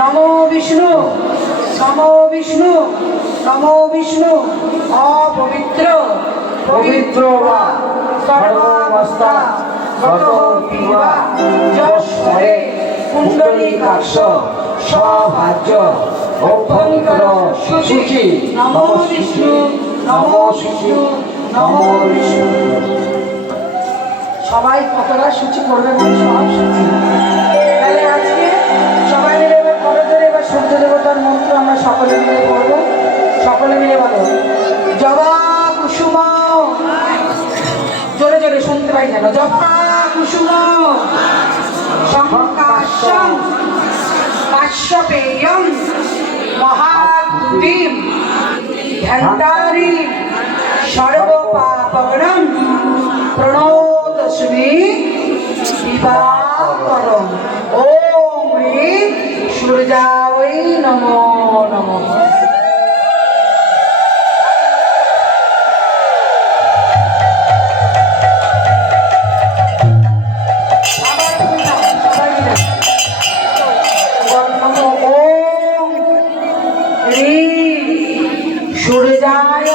নমো বিষ্ণু নমো বিষ্ণু নমো বিষ্ণু অপবিত্র পবিত্র বা সর্বাবস্থা গতোপিবা যস্মরে কুণ্ডলীকাক্ষ স্বভাজ্য অভ্যন্তর শুচি নমো বিষ্ণু নমো বিষ্ণু নমো বিষ্ণু। সবাই কতটা সূচি করবে বলে সব সূচি। তাহলে আজকে সবাই মিলে এবার করে ধরে এবার সূর্য দেবতার মন্ত্র আমরা সকলে মিলে পড়বো। সকলে মিলে বলো জবা কুসুম, জোরে জোরে শুনতে পাই যেন, জবা কুসুম সংকাশং কাশ্যপেয়ং মহাদ্যুতিম ধ্যান্তারি সর্বপাপহরং প্রণতস্মি দিবাকরং। ওম হ্রীং সূর্যায় নমো নমঃ। সূর্যায়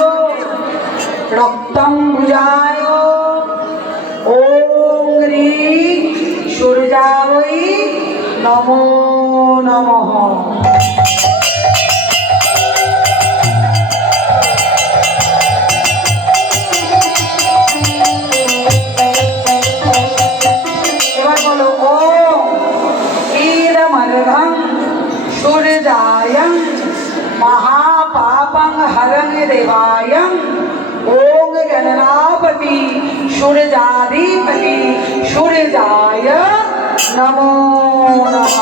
রক্তম্বুজায় ওম হ্রীং সূর্যায় নমো নমঃ। এবার বলো ওম ঈদমর্ঘং সূর্যায়ং महापापं हरं देवायं ओम गणनापति सूर्याधिपति सूर्याय नमो नमः।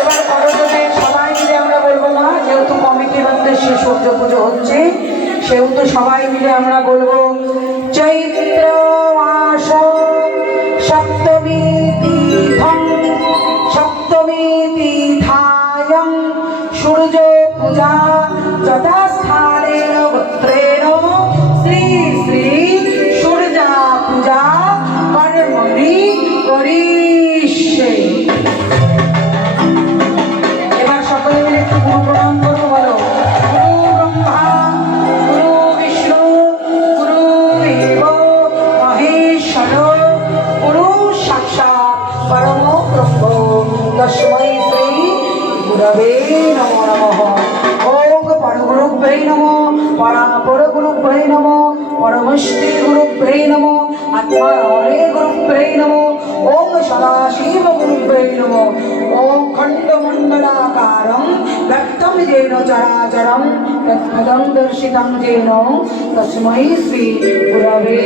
এবার পরজনে সবাই মিলে আমরা বলবো না, যেহেতু কমিটির উদ্দেশ্যে সূর্য পুজো হচ্ছে সেহেতু সবাই মিলে আমরা বলবো চৈত্র মাস সপ্তমী তিথং সপ্তমী তিথায়ং সূর্য পূজা যথাস্থানেন গোত্রেণ শ্রী শ্রী সূর্যা পূজা কর্মণি করিষ্যে। এবার সকলে মিলে একটু গুরু প্রণাম করবো। বলো গুরু ব্রহ্মা গুরু বিষ্ণু গুরু দেব মহেশ্বর গুরু সাক্ষাৎ পরম ব্রহ্ম তস্मै শ্রী গুরবে নমো নমঃ। ওম পরগুরুভ্যৈ নমঃ পরাপর গুরুভ্যৈ নমঃ পরমশ্রী গুরুভ্যৈ নমঃ আত্মারে গুরুভ্যৈ নমঃ ওম সদাশিব গুরুভ্যৈ নমঃ। ওম খণ্ডমণ্ডলাকারং ব্যক্তং যেন চরাচরং তৎপদং দর্শিতং যেন তস্मै শ্রী গুরবে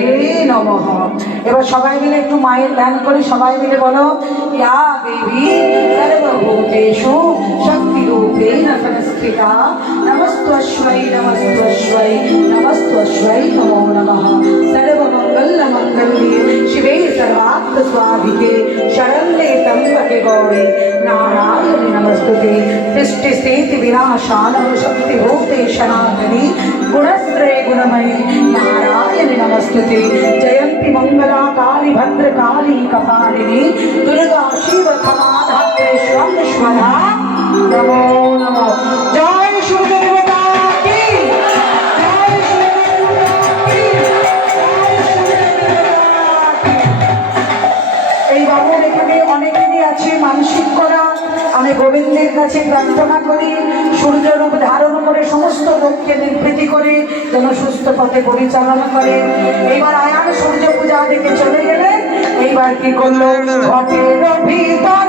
নমঃ। এবার সবাই মিলে একটু মায়ের ধ্যান করি। সবাই মিলে বলো ইয়া দেবী সর্বভূতেষু শক্তিরূপেণ সংস্থিতা নমস্ত্বস্मै নমস্ত্বস্मै নমস্ত্বস্मै নমো নমঃ। सर्वमङ्गलमङ्गल्ये शिवे सर्वार्थस्वाधिके शरण्ये त्र्यम्बके गौरी नारायणि नमस्तुते। सृष्टिस्थिति विनाशानं शक्तिभूते सनातनी गुणस्त्रे गुणमयी नारायणि नमस्तुते। जयन्ति मंगला काली भद्रकाली कपालिनी दुर्गा शिव क्षमा धात्री स्वाहा नमो नमः। जय सूर्य देवता की जय सूर्य देवता की जय सूर्य देवता की। এই বাবুর এখানে অনেকেরই আছে মানসিক করা। আমি গোবিন্দের কাছে প্রার্থনা করি সূর্য রূপ ধারণ করে সমস্ত লোককে নিবৃত্তি করে যেন সুস্থ পথে পরিচালনা করে। এইবার আয়ান সূর্য পূজা দেখে চলে গেলেন। এইবার কি করলো ঘটের ভিতর